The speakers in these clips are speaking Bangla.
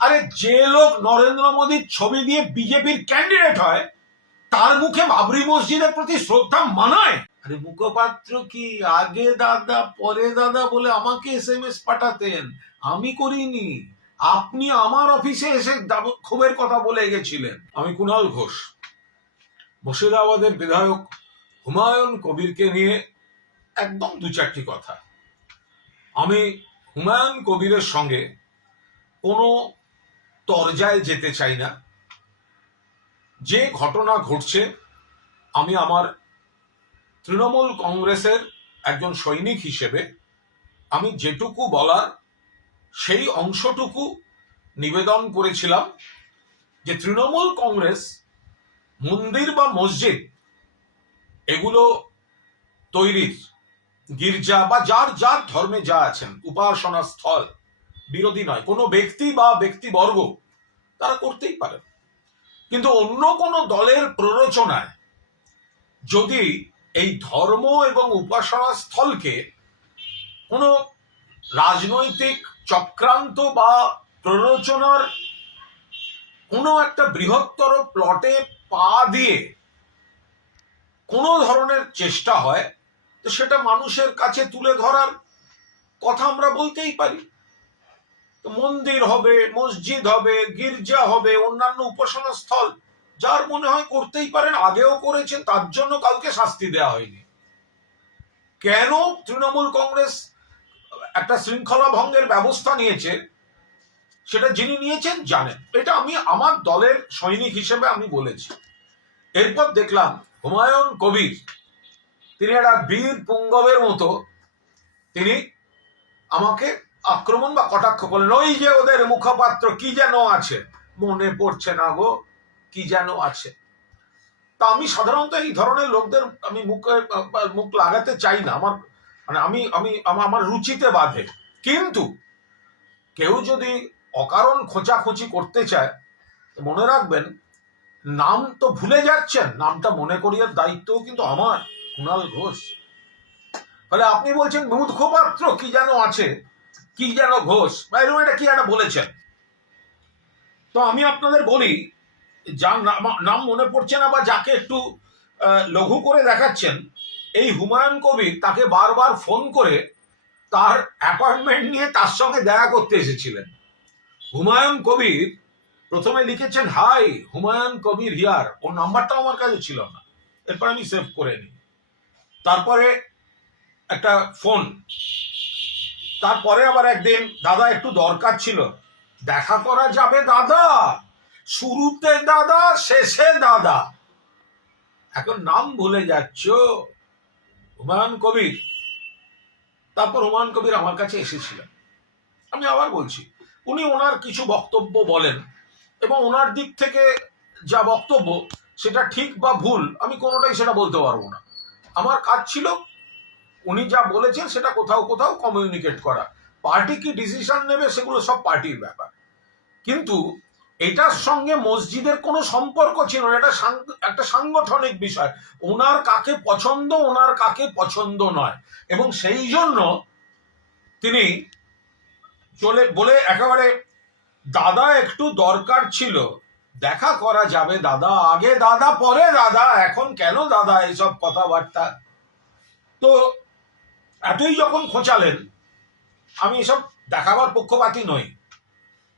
আরে যে লোক নরেন্দ্র মোদীর ছবি দিয়ে বিজেপির ক্যান্ডিডেট হয় তার মুখে বাবরি মসজিদের প্রতি শ্রদ্ধা মানায়? আরে মুখপাত্র কি আগে দাদা পরে দাদা বলে আমাকে SMS পাঠাতেন, আমি করিনি। আপনি আমার অফিসে এসে ক্ষোভের কথা বলে গেছিলেন। আমি কুণাল ঘোষ, মুর্শিদাবাদের বিধায়ক হুমায়ুন কবিরকে নিয়ে একদম দু চারটি কথা। আমি হুমায়ুন কবিরের সঙ্গে কোনো তরজায় যেতে চাই না। যে ঘটনা ঘটছে, আমি আমার তৃণমূল কংগ্রেসের একজন সৈনিক হিসেবে আমি যেটুকু বলার সেই অংশটুকু নিবেদন করেছিলাম যে তৃণমূল কংগ্রেস মন্দির বা মসজিদ এগুলো তৈরির, গির্জা বা যার যার ধর্মে যা আছেন উপাসনা স্থল বিরোধী নয়। কোনো ব্যক্তি বা ব্যক্তিবর্গ তারা করতেই পারে, কিন্তু অন্য কোনো দলের প্ররোচনায় যদি এই ধর্ম এবং উপাসনা স্থলকে কোনো রাজনৈতিক চক্রান্ত বা প্ররোচনার কোনো একটা বৃহত্তর প্লটে পা দিয়ে কোনো ধরনের চেষ্টা হয়, তো সেটা মানুষের কাছে তুলে ধরার কথা আমরা বলতেই পারি। তো মন্দির হবে, মসজিদ হবে, গির্জা হবে, অন্যান্য উপাসনা স্থল যার মনে হয় করতেই পারেন, আগেও করেছেন, তার জন্য কাউকে শাস্তি দেওয়া হয়নি। কেন তৃণমূল কংগ্রেস একটা শৃঙ্খলা ভঙ্গের ব্যবস্থা নিয়েছে, সেটা যিনি নিয়েছেন জানেন। এটা আমি আমার দলের সৈনিক হিসেবে আমি বলেছি। এরপর দেখলাম হুমায়ুন কবির তিনি একটা বীর পুঙ্গবের মতো তিনি আমাকে আক্রমণ বা কটাক্ষ করলেন। ওই যে ওদের মুখপাত্র কি যেন আছে, মনে পড়ছে না গো, কি যেন আছে। তা আমি সাধারণত এই ধরনের লোকদের আমি মুখ লাগাতে চাই না, আমার মানে আমার রুচিতে বাধে। কিন্তু কেউ যদি অকারণ খোঁচাখুচি করতে চায়, মনে রাখবেন নাম তো ভুলে যাচ্ছেন, নামটা মনে করিয়ে দায়িত্বও কিন্তু আমার, কুণাল ঘোষ। ফলে আপনি বলছেন মুখপাত্র কি যেন আছে, কি যেন ঘোষ, বা এরকম এটা কি একটা বলেছেন। তো আমি আপনাদের বলি, যার নাম মনে পড়ছে না বা যাকে একটু লঘু করে দেখাচ্ছেন, এই হুমায়ুন কবির তাকে বারবার ফোন করে তার অ্যাপয়েন্টমেন্ট নিয়ে তার সঙ্গে দেখা করতে এসেছিলেন। হুমায়ুন কবির প্রথমে লিখেছেন হাই হুমায়ুন কবির হিয়ার, ওর নাম্বারটাও আমার কাছে ছিল না, এরপর আমি সেভ করে নিই। তারপরে একটা ফোন, তারপরে আবার একদিন দাদা একটু দরকার ছিল, দেখা করা যাবে দাদা, শুরুতে দাদা শেষে দাদা। এখন নাম ভুলে যাচ্ছ, হুমায়ুন কবির। তারপর হুমায়ুন কবির আমার কাছে এসেছিলেন। আমি আবার বলছি, উনি ওনার কিছু বক্তব্য বলেন এবং ওনার দিক থেকে যা বক্তব্য সেটা ঠিক বা ভুল আমি কোনোটাই সেটা বলতে পারবো না। আমার কাজ ছিল উনি যা বলেছেন সেটা কোথাও কোথাও কমিউনিকেট করা। পার্টি কি ডিসিশন নেবে সেগুলো সব পার্টির ব্যাপার, কিন্তু এটার সঙ্গে মসজিদের কোনো সম্পর্ক ছিল না। এটা একটা সাংগঠনিক বিষয়, ওনার কাকে পছন্দ ওনার কাকে পছন্দ নয়, এবং সেই জন্য তিনি বলে একেবারে দাদা একটু দরকার ছিল, দেখা করা যাবে দাদা, আগে দাদা পরে দাদা, এখন কেন দাদা এইসব কথাবার্তা। তো এতই যখন খোঁচালেন, আমি এসব দেখাবার পক্ষপাতী নই।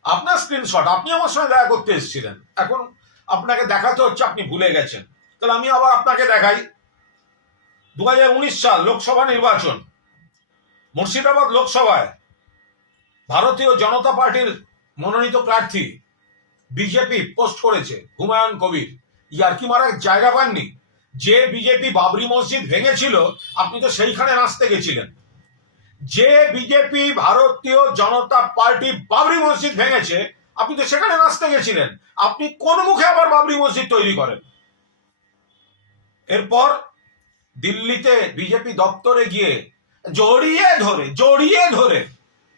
আপনার স্ক্রিনশট, আপনি আমার সঙ্গে দেখা করতে এসেছিলেন, এখন আপনাকে দেখাতে হচ্ছে আপনি ভুলে গেছেন। তাহলে আমি আবার আপনাকে দেখাই। 2019 সাল লোকসভা নির্বাচন, মুর্শিদাবাদ লোকসভায় ভারতীয় জনতা পার্টির মনোনীত প্রার্থী বিজেপি পোস্ট করেছে হুমায়ুন কবির। ইয়ার্কি মারার জায়গা পাননি? যে বিজেপি বাবরি মসজিদ ভেঙেছিল আপনি তো সেইখানে নাচতে গেছিলেন। যে বিজেপি ভারতীয় জনতা পার্টি বাবরি মসজিদ ভেঙেছে আপনি তো সেখানে নাচতে গেছিলেন। আপনি কোন মুখে আবার বাবরি মসজিদ তৈরি করেন? এরপর দিল্লিতে বিজেপি দপ্তরে গিয়ে জড়িয়ে ধরে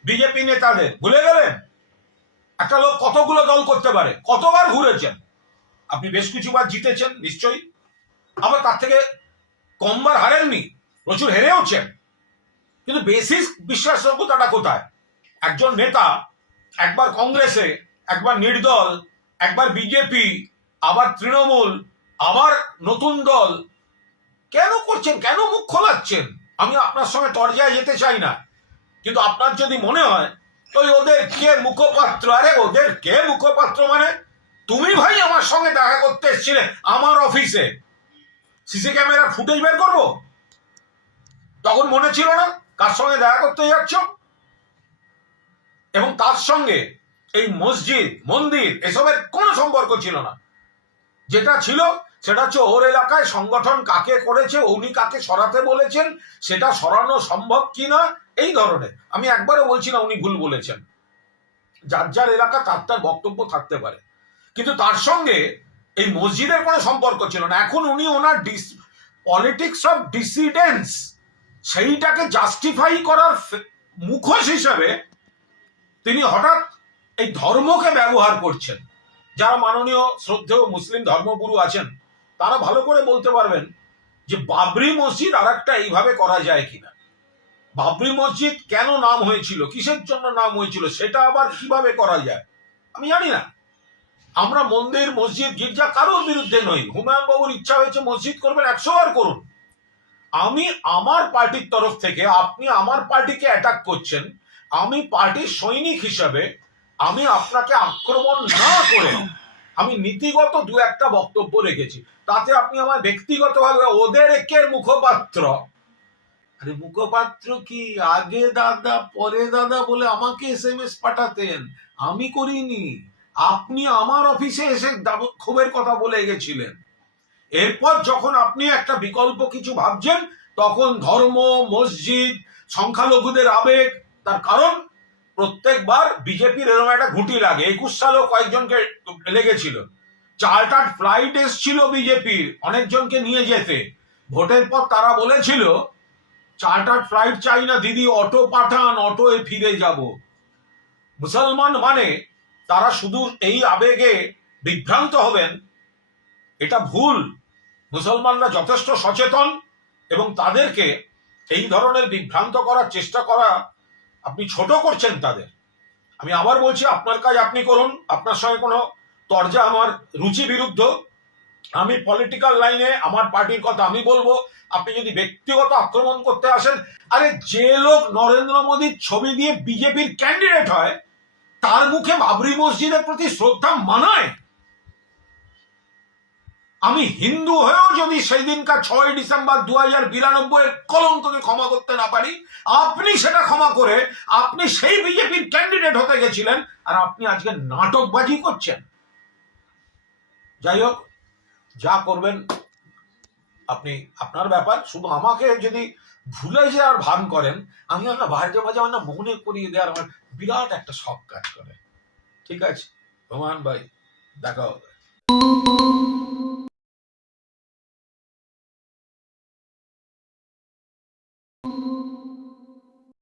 বিজেপি নেতাদের, ভুলে গেলেন একটা লোক কতগুলো দল করতে পারে, কতবার ঘুরেছেন আপনি, বেশ কিছুবার জিতেছেন নিশ্চয়ই, আবার তার থেকে কমবার হারেননি, প্রচুর হেরেওছেন। কিন্তু বেসিক বিশ্বাসযোগ্যতাটা কোথায়? একজন নেতা একবার কংগ্রেসে একবার নির্দল, একবার বিজেপি, আবার তৃণমূল, আবার নতুন দল। কেন করছেন? কেন মুখ খোলাচ্ছেন? আমি আপনার সঙ্গে তরজায় যেতে চাই না, কিন্তু আপনার যদি মনে হয় ওই ওদের কে মুখপাত্র, আরে ওদের কে মুখপাত্র মানে তুমি ভাই আমার সঙ্গে দেখা করতে এসেছিলে আমার অফিসে, সিসি ক্যামেরার ফুটেজ বের করবো? তখন মনে ছিল না কার সঙ্গে দেখা করতে যাচ্ছ? এবং তার সঙ্গে এই মসজিদ মন্দির এসবের কোনো সম্পর্ক ছিল না। যেটা ছিল সেটা হচ্ছে ওর এলাকায় সংগঠন কাকে করেছে, উনি কাকে সরাতে বলেছেন, সেটা সরানো সম্ভব কিনা, এই ধরনের। আমি একবারও বলছি না উনি ভুল বলেছেন, যার যার এলাকা তার তার বক্তব্য থাকতে পারে, কিন্তু তার সঙ্গে এই মসজিদের কোনো সম্পর্ক ছিল না। এখন উনি ওনার পলিটিক্স অফ ডিসিডেন্স সেইটাকে জাস্টিফাই করার মুখোশ হিসাবে তিনি হঠাৎ এই ধর্মকে ব্যবহার করছেন। যারা মাননীয় শ্রদ্ধেয় মুসলিম ধর্মগুরু আছেন তারা ভালো করে বলতে পারবেন যে বাবরি মসজিদ আর একটা এইভাবে করা যায় কিনা। বাবরি মসজিদ কেন নাম হয়েছিল, কিসের জন্য নাম হয়েছিল, সেটা আবার কিভাবে করা যায় আমি জানি না। আমরা মন্দির মসজিদ গির্জা কারোর বিরুদ্ধে নই। হুমায়ুন বাবুর ইচ্ছা হয়েছে মসজিদ করবেন, 100 বার করুন। আমি আমার পার্টির তরফ থেকে, আপনি আমার পার্টিকে অ্যাটাক করছেন, আমি পার্টির সৈনিক হিসাবে আমি আপনাকে আক্রমণ না করে আমি নীতিগত দু একটা বক্তব্য রেখেছি। তাতে আপনি আমার ব্যক্তিগতভাবে ওদের কে মুখপাত্র, আরে মুখপাত্র কি আগে দাদা পরে দাদা বলে আমাকে SMS পাঠাতেন, আমি করিনি। আপনি আমার অফিসে এসে ক্ষোভের কথা বলে গেছিলেন। এরপর যখন আপনি একটা বিকল্প কিছু ভাবছেন তখন ধর্ম, মসজিদ, সংখ্যালঘুদের আবেগ। তার কারণ প্রত্যেকবার বিজেপির এরকম একটা ঘুঁটি লাগে। 21 সালেও কয়েকজনকে লেগেছিল, চার্টার্ড ফ্লাইট এসছিল বিজেপির অনেকজনকে নিয়ে যেতে। ভোটের পর তারা বলেছিল চার্টার্ড ফ্লাইট চাই না দিদি, অটো পাঠান, অটোয় ফিরে যাব। মুসলমান মানে তারা শুধু এই আবেগে বিভ্রান্ত হবেন, এটা ভুল। মুসলমানরা যথেষ্ট সচেতন এবং তাদেরকে এই ধরনের বিভ্রান্ত করার চেষ্টা করা, আপনি ছোট করছেন তাদের। আমি আবার বলছি আপনার কাজ আপনি করুন, আপনার সঙ্গে কোনো তরজা আমার রুচি বিরুদ্ধ। আমি পলিটিক্যাল লাইনে আমার পার্টির কথা আমি বলবো। আপনি যদি ব্যক্তিগত আক্রমণ করতে আসেন, আরে যে লোক নরেন্দ্র মোদীর ছবি দিয়ে বিজেপির ক্যান্ডিডেট হয় তার মুখে বাবরি মসজিদের প্রতি শ্রদ্ধা মানায়? আমি হিন্দু হয়েও যদি সেই দিনকার 6 ডিসেম্বর 2092 কলঙ্ককে ক্ষমা করতে না পারি, আপনি সেটা ক্ষমা করে আপনি সেই বিজেপির ক্যান্ডিডেট হতে গেছিলেন, আর আপনি আজকে নাটকবাজি করছেন। যাই হোক, যা করবেন আপনি, আপনার ব্যাপার। শুধু আমাকে যদি ভুলে যাওয়ার ভান করেন, আমি আমার মাঝে মাঝে আমার না মনে করিয়ে দেওয়ার আমার বিরাট একটা শখ কাজ করে। ঠিক আছে রোমান ভাই, দেখা হবে।